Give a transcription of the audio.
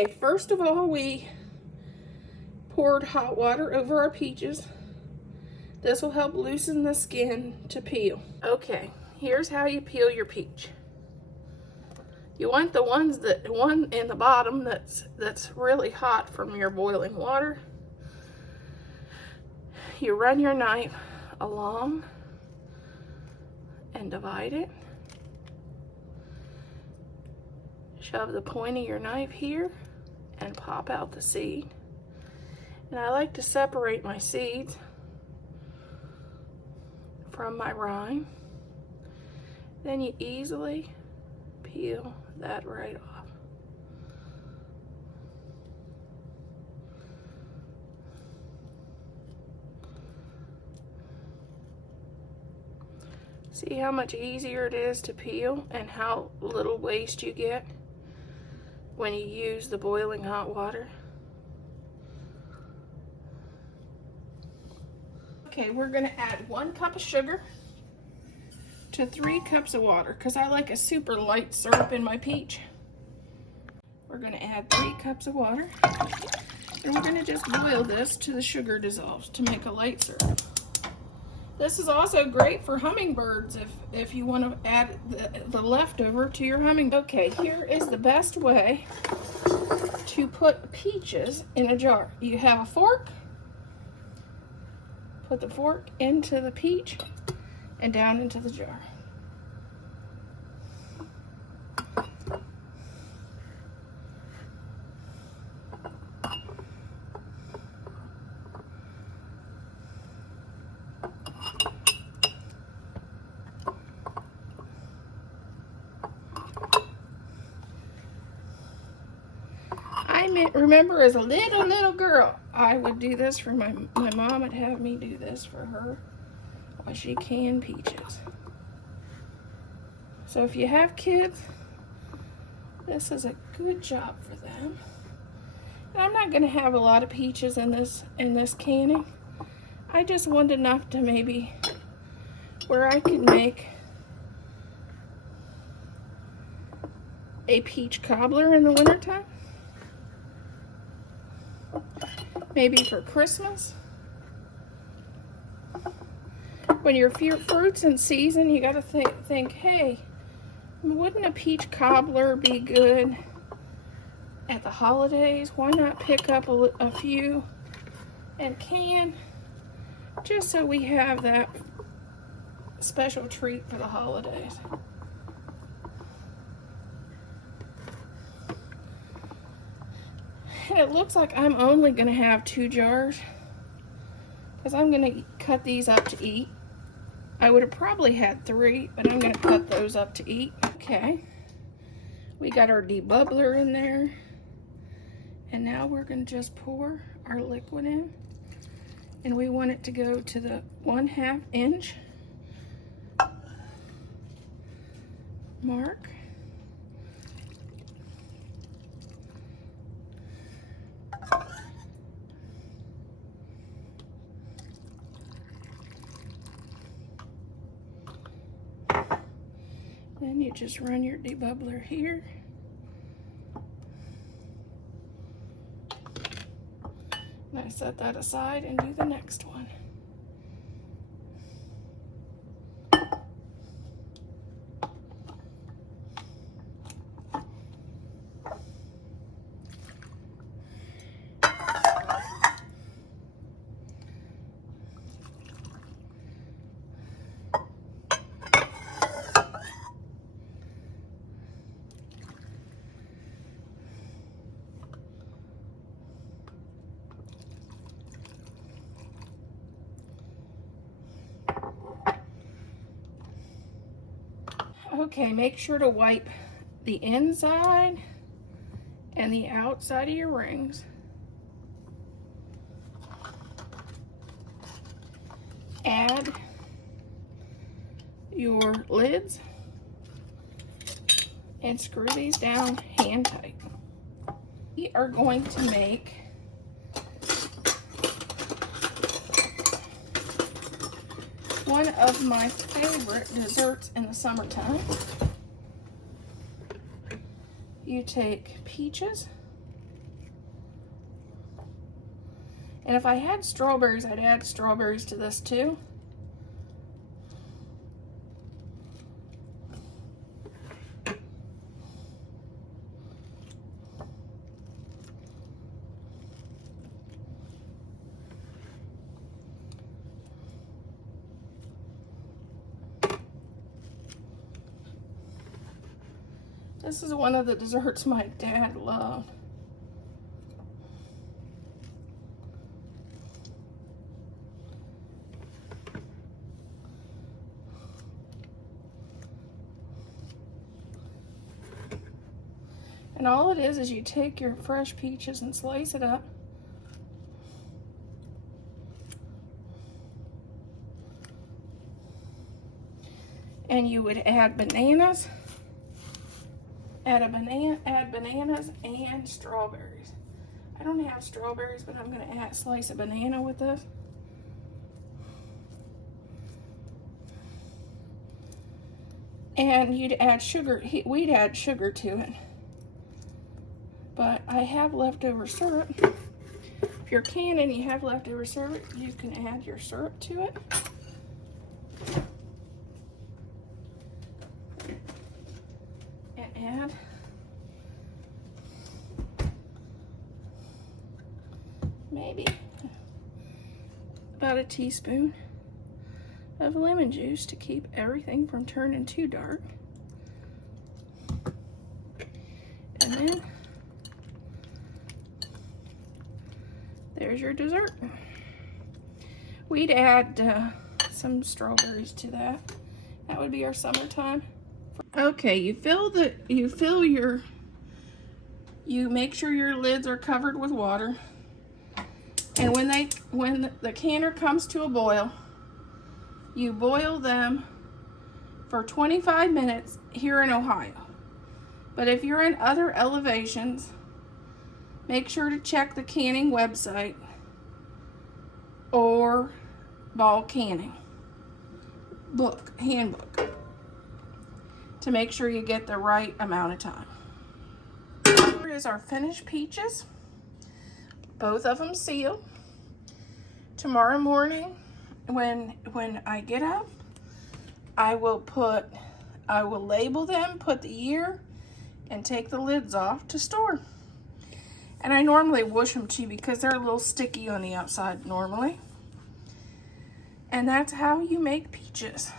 Okay, first of all, we poured hot water over our peaches. This will help loosen the skin to peel. Okay, here's how you peel your peach. You want the one in the bottom that's really hot from your boiling water. You run your knife along and divide it. Shove the point of your knife here and pop out the seed. And I like to separate my seeds from my rind. Then you easily peel that right off. See how much easier it is to peel and how little waste you get when you use the boiling hot water? Okay, we're gonna add 1 cup of sugar to 3 cups of water because I like a super light syrup in my peach. We're gonna add 3 cups of water and we're gonna just boil this till the sugar dissolves to make a light syrup. This is also great for hummingbirds if you want to add the leftover to your hummingbird. Okay, here is the best way to put peaches in a jar. You have a fork, put the fork into the peach and down into the jar. I remember as a little girl, I would do this for my mom would have me do this for her while she canned peaches. So if you have kids, this is a good job for them. And I'm not going to have a lot of peaches in this canning. I just want enough to maybe where I can make a peach cobbler in the wintertime. Maybe for Christmas. When your fruit's in season, you got to think, hey, wouldn't a peach cobbler be good at the holidays? Why not pick up a few and can, just so we have that special treat for the holidays. And it looks like I'm only going to have 2 jars because I'm going to cut these up to eat. I would have probably had 3, but I'm going to cut those up to eat. Okay, we got our debubbler in there. And now we're going to just pour our liquid in. And we want it to go to the 1/2 inch mark. Then you just run your debubbler here. And I set that aside and do the next one. Okay, make sure to wipe the inside and the outside of your rings. Add your lids and screw these down hand tight. We are going to make one of my favorite desserts in the summertime. You take peaches And if I had strawberries, I'd add strawberries to this too. This is one of the desserts my dad loved. And all it is you take your fresh peaches and slice it up. And you would add bananas. Add bananas and strawberries. I don't have strawberries, but I'm gonna add a slice of banana with this. And you'd add sugar, we'd add sugar to it. But I have leftover syrup. If you're canning and you have leftover syrup, you can add your syrup to it. And add maybe about a teaspoon of lemon juice to keep everything from turning too dark. And then there's your dessert. We'd add some strawberries to that. That would be our summertime. Okay, you make sure your lids are covered with water. And when the canner comes to a boil, you boil them for 25 minutes here in Ohio. But if you're in other elevations, make sure to check the canning website or Ball Canning handbook to make sure you get the right amount of time. Here is our finished peaches. Both of them sealed. Tomorrow morning, when I get up, I will label them, put the year, and take the lids off to store. And I normally wash them too because they're a little sticky on the outside normally. And that's how you make peaches.